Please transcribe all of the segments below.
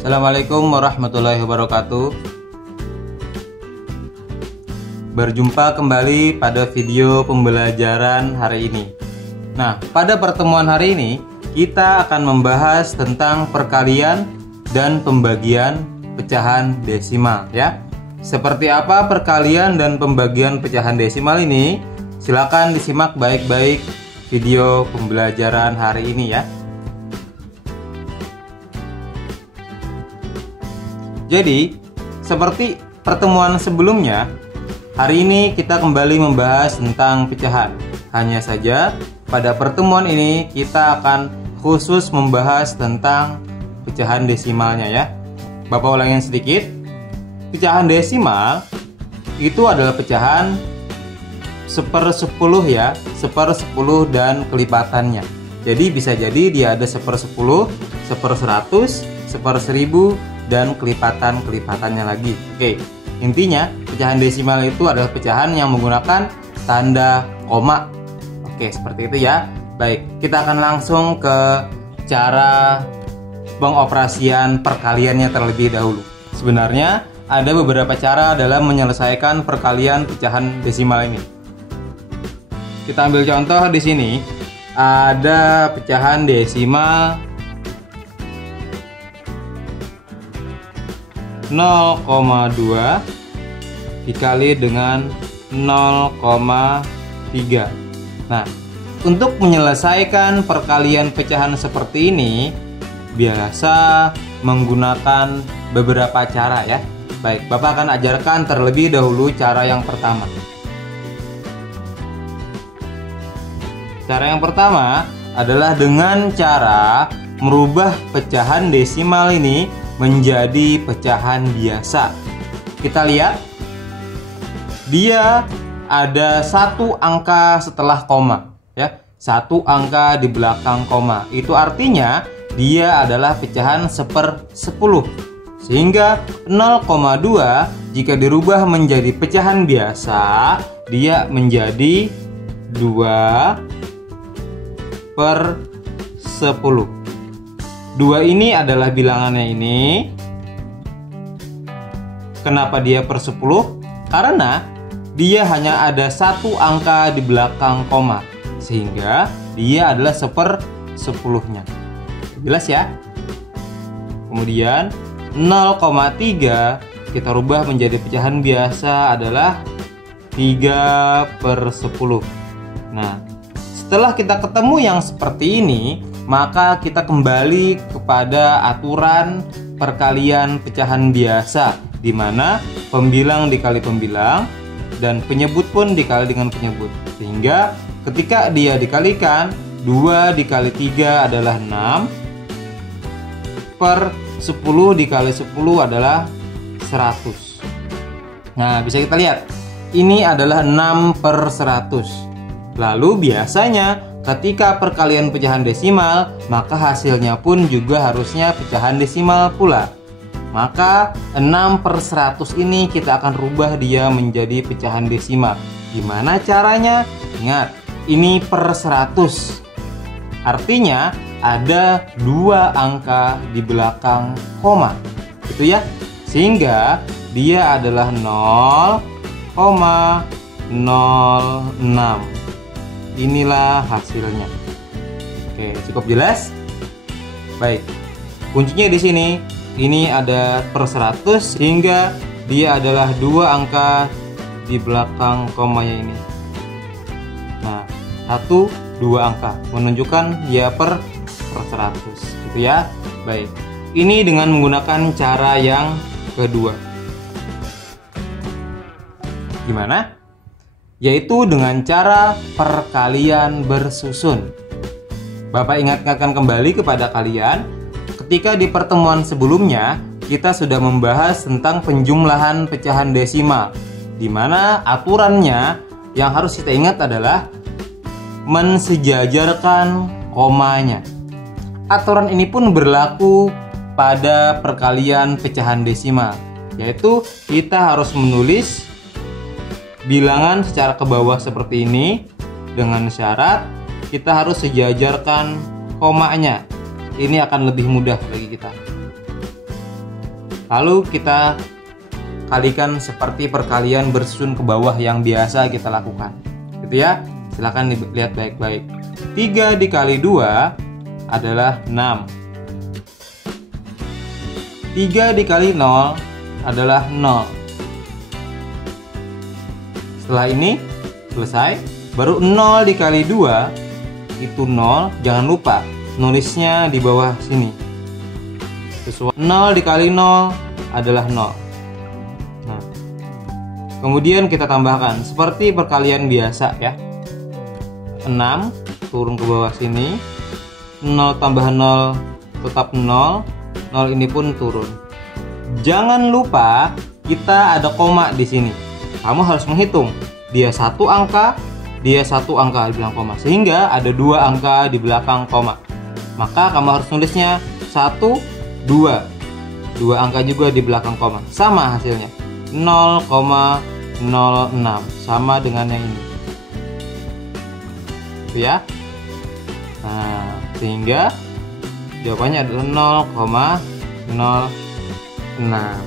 Assalamualaikum warahmatullahi wabarakatuh. Berjumpa kembali pada video pembelajaran hari ini. Nah, pada pertemuan hari ini kita akan membahas tentang perkalian dan pembagian pecahan desimal ya. Seperti apa perkalian dan pembagian pecahan desimal ini? Silakan disimak baik-baik video pembelajaran hari ini ya. Jadi, seperti pertemuan sebelumnya, hari ini kita kembali membahas tentang pecahan. Hanya saja, pada pertemuan ini kita akan khusus membahas tentang pecahan desimalnya ya. Bapak ulangin sedikit. Pecahan desimal itu adalah pecahan 1/10 ya, 1/10 dan kelipatannya. Jadi bisa jadi dia ada 1/10, 1/100, 1/1000 dan kelipatan-kelipatannya lagi. Oke, intinya pecahan desimal itu adalah pecahan yang menggunakan tanda koma. Oke, seperti itu ya. Baik, kita akan langsung ke cara pengoperasian perkaliannya terlebih dahulu. Sebenarnya ada beberapa cara dalam menyelesaikan perkalian pecahan desimal ini. Kita ambil contoh di sini. Ada pecahan desimal 0,2 dikali dengan 0,3. Nah, untuk menyelesaikan perkalian pecahan seperti ini biasa menggunakan beberapa cara ya. Baik, Bapak akan ajarkan terlebih dahulu cara yang pertama. Cara yang pertama adalah dengan cara merubah pecahan desimal ini menjadi pecahan biasa. Kita lihat, dia ada satu angka setelah koma ya, satu angka di belakang koma. Itu artinya dia adalah pecahan 1/10. Sehingga 0,2 jika dirubah menjadi pecahan biasa, dia menjadi 2/10. 2 ini adalah bilangannya ini. Kenapa dia per 10? Karena dia hanya ada satu angka di belakang koma, sehingga dia adalah 1/10-nya. Jelas ya? Kemudian 0,3 kita rubah menjadi pecahan biasa adalah 3/10. Nah, setelah kita ketemu yang seperti ini, maka kita kembali kepada aturan perkalian pecahan biasa, di mana pembilang dikali pembilang dan penyebut pun dikali dengan penyebut. Sehingga ketika dia dikalikan, 2 dikali 3 adalah 6, per 10 dikali 10 adalah 100. Nah, bisa kita lihat, ini adalah 6/100. Lalu biasanya ketika perkalian pecahan desimal, maka hasilnya pun juga harusnya pecahan desimal pula. Maka 6/100 ini kita akan rubah dia menjadi pecahan desimal. Gimana caranya? Ingat, ini per 100. Artinya ada 2 angka di belakang koma. Itu ya. Sehingga dia adalah 0,06. Inilah hasilnya. Oke, cukup jelas? Baik. Kuncinya di sini. Ini ada per 100 sehingga dia adalah 2 angka di belakang komanya ini. Nah, 2 angka menunjukkan dia per 100 gitu ya. Baik. Ini dengan menggunakan cara yang kedua. Gimana? Yaitu dengan cara perkalian bersusun. Bapak ingatkan kembali kepada kalian, ketika di pertemuan sebelumnya kita sudah membahas tentang penjumlahan pecahan desimal, di mana aturannya yang harus kita ingat adalah mensejajarkan komanya. Aturan ini pun berlaku pada perkalian pecahan desimal, yaitu kita harus menulis bilangan secara ke bawah seperti ini dengan syarat kita harus sejajarkan komanya. Ini akan lebih mudah bagi kita. Lalu kita kalikan seperti perkalian bersusun ke bawah yang biasa kita lakukan. Gitu ya. Silahkan dilihat baik-baik. 3 dikali 2 adalah 6. 3 dikali 0 adalah 0. Setelah ini selesai, baru 0 dikali 2 itu 0. Jangan lupa nulisnya di bawah sini. Sesuai 0 dikali 0 adalah 0. Nah, kemudian kita tambahkan seperti perkalian biasa ya. 6 turun ke bawah sini. 0 tambah 0 tetap 0. 0 ini pun turun. Jangan lupa kita ada koma di sini. Kamu harus menghitung. Dia satu angka, dia satu angka di belakang koma. Sehingga ada 2 angka di belakang koma. Maka kamu harus nulisnya 1, 2. 2 angka juga di belakang koma. Sama hasilnya. 0,06 sama dengan yang ini. Gitu ya. Nah, sehingga jawabannya adalah 0,06.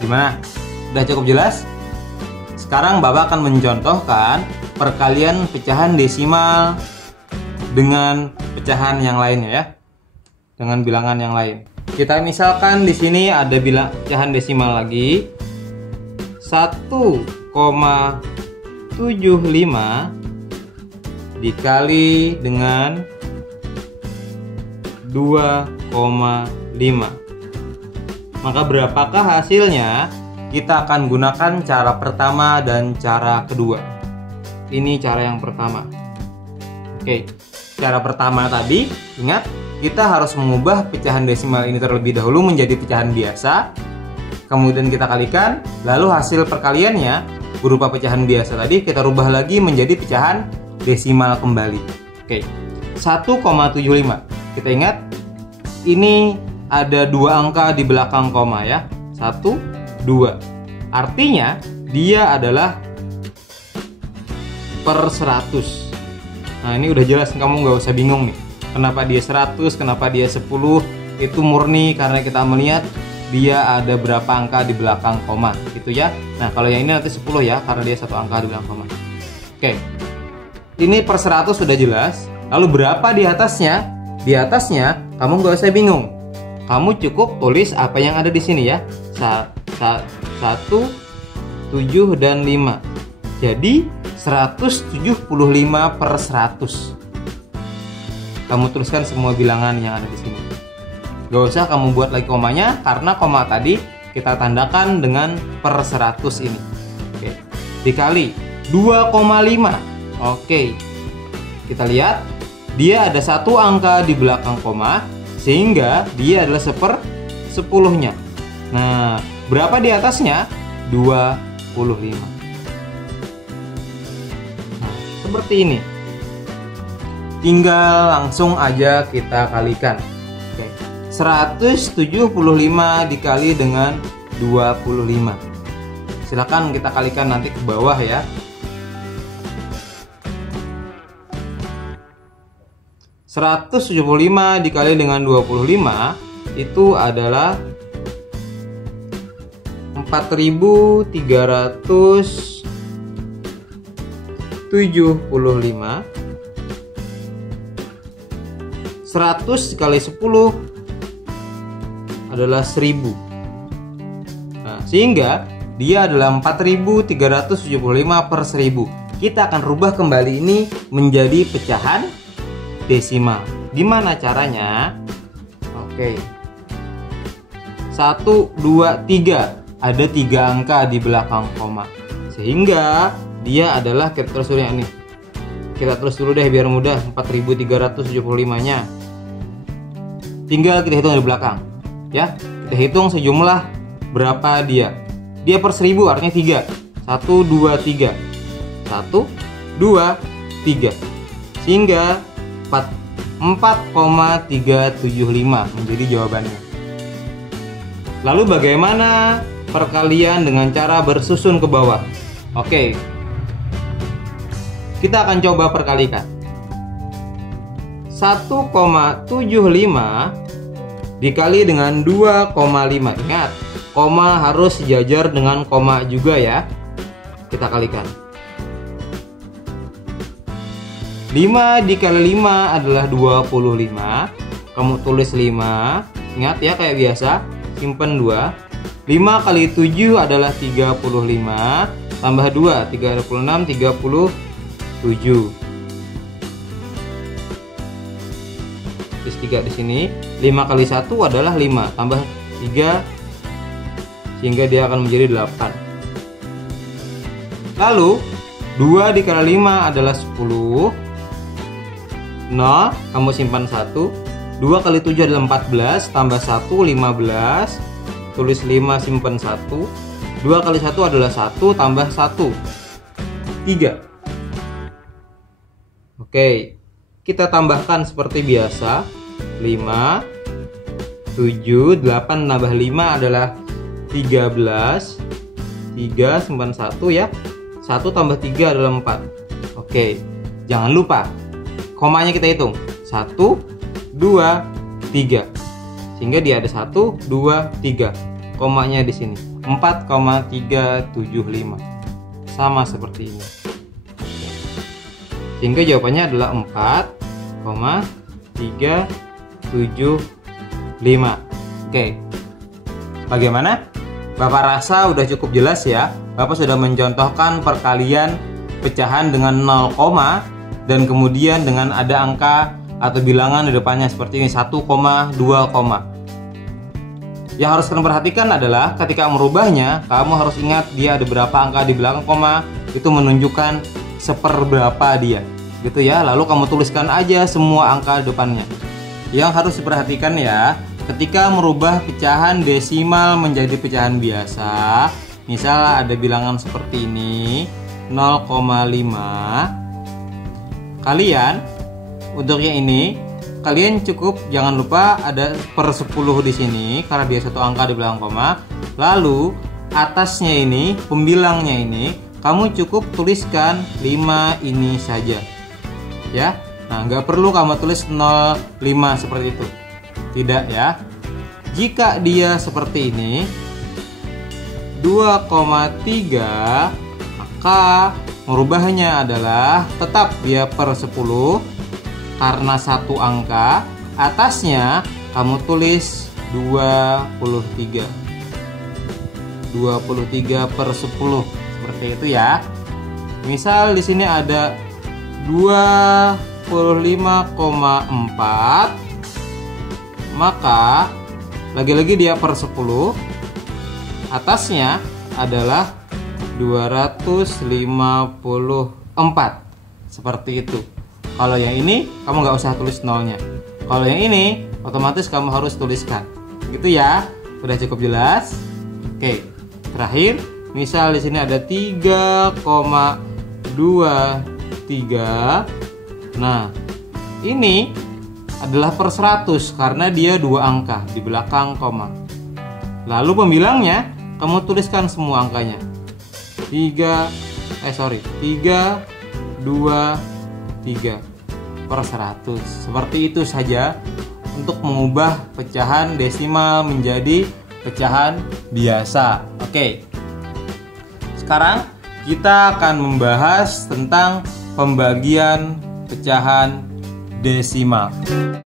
Gimana? Udah cukup jelas? Sekarang Bapak akan mencontohkan perkalian pecahan desimal dengan pecahan yang lainnya ya. Dengan bilangan yang lain. Kita misalkan di sini ada pecahan desimal lagi. 1,75 dikali dengan 2,5. Maka berapakah hasilnya? Kita akan gunakan cara pertama dan cara kedua. Ini cara yang pertama. Oke, cara pertama tadi, ingat kita harus mengubah pecahan desimal ini terlebih dahulu menjadi pecahan biasa. Kemudian kita kalikan, lalu hasil perkaliannya berupa pecahan biasa tadi kita rubah lagi menjadi pecahan desimal kembali. Oke, 1,75. Kita ingat, ini ada 2 angka di belakang koma ya. 1, 2. Artinya dia adalah per 100. Nah, ini udah jelas, kamu nggak usah bingung nih. Kenapa dia 100, kenapa dia 10? Itu murni karena kita melihat dia ada berapa angka di belakang koma, gitu ya. Nah, kalau yang ini nanti 10 ya, karena dia 1 angka di belakang koma. Oke. Ini per 100 sudah jelas. Lalu berapa di atasnya? Di atasnya kamu nggak usah bingung. Kamu cukup tulis apa yang ada di sini ya. 1, 7 dan 5. Jadi 175 per 100. Kamu tuliskan semua bilangan yang ada di sini. Gak usah kamu buat lagi komanya, karena koma tadi kita tandakan dengan per 100 ini. Oke. Dikali 2,5. Oke. Kita lihat, dia ada 1 angka di belakang koma, sehingga dia adalah 1/10-nya. Nah, berapa di atasnya? 25. Nah, seperti ini. Tinggal langsung aja kita kalikan. Oke. 175 dikali dengan 25. Silakan kita kalikan nanti ke bawah ya. 175 dikali dengan 25 itu adalah 4.375. 100 dikali 10 adalah 1000. Nah, sehingga dia adalah 4.375 per 1000. Kita akan rubah kembali ini menjadi pecahan desimal. Gimana caranya? Oke. 1, 2, 3. Ada 3 angka di belakang koma. Sehingga dia adalah, kita terus dulu nih. Kita terus dulu deh biar mudah. 4.375-nya. Tinggal kita hitung di belakang. Ya, kita hitung sejumlah berapa dia. Dia per 1000 artinya 3. 1, 2, 3. 1, 2, 3. Sehingga 4,375 menjadi jawabannya. Lalu bagaimana perkalian dengan cara bersusun ke bawah? Oke. Kita akan coba perkalikan. 1,75 dikali dengan 2,5. Ingat, koma harus sejajar dengan koma juga ya. Kita kalikan. 5 dikali 5 adalah 25. Kamu tulis 5. Ingat ya, kayak biasa, simpen 2. 5 kali 7 adalah 35. Tambah 2, 36, 37. Terus 3 di sini. 5 kali 1 adalah 5. Tambah 3, sehingga dia akan menjadi 8. Lalu 2 dikali 5 adalah 10. 0, kamu simpan 1. 2 kali 7 adalah 14. Tambah 1, 15. Tulis 5, simpan 1. 2 kali 1 adalah 1. Tambah 1, 3. Oke, kita tambahkan seperti biasa. 5, 7, 8 tambah 5 adalah 13. 3, simpan 1 ya. 1 tambah 3 adalah 4. Oke, jangan lupa komanya kita hitung. 1, 2, 3. Sehingga dia ada 1, 2, 3. Komanya di sini 4,375. Sama seperti ini. Sehingga jawabannya adalah 4,375. Oke. Bagaimana? Bapak rasa udah cukup jelas ya. Bapak sudah mencontohkan perkalian pecahan dengan 0, dan kemudian dengan ada angka atau bilangan di depannya seperti ini, 1,2. Yang harus kalian perhatikan adalah ketika merubahnya, kamu harus ingat dia ada berapa angka di belakang koma, itu menunjukkan seperberapa dia, gitu ya. Lalu kamu tuliskan aja semua angka depannya. Yang harus diperhatikan ya, ketika merubah pecahan desimal menjadi pecahan biasa, misal ada bilangan seperti ini, 0,5. Kalian untuk yang ini, kalian cukup jangan lupa ada per 10 di sini karena dia satu angka di belakang koma. Lalu atasnya ini, pembilangnya ini, kamu cukup tuliskan 5 ini saja. Ya. Nah, nggak perlu kamu tulis 0,5 seperti itu. Tidak ya. Jika dia seperti ini 2,3, maka merubahnya adalah tetap dia per 10 karena satu angka. Atasnya kamu tulis 23. 23 per 10 seperti itu ya. Misal di sini ada 25,4, maka lagi-lagi dia per 10. Atasnya adalah 254. Seperti itu. Kalau yang ini kamu nggak usah tulis nolnya. Kalau yang ini otomatis kamu harus tuliskan. Gitu ya. Udah cukup jelas? Oke. Terakhir, misal di sini ada 3,23. Nah, ini adalah per 100 karena dia 2 angka di belakang koma. Lalu pembilangnya kamu tuliskan semua angkanya. 3, 2, 3 per 100. Seperti itu saja untuk mengubah pecahan desimal menjadi pecahan biasa. Oke. Sekarang kita akan membahas tentang pembagian pecahan desimal.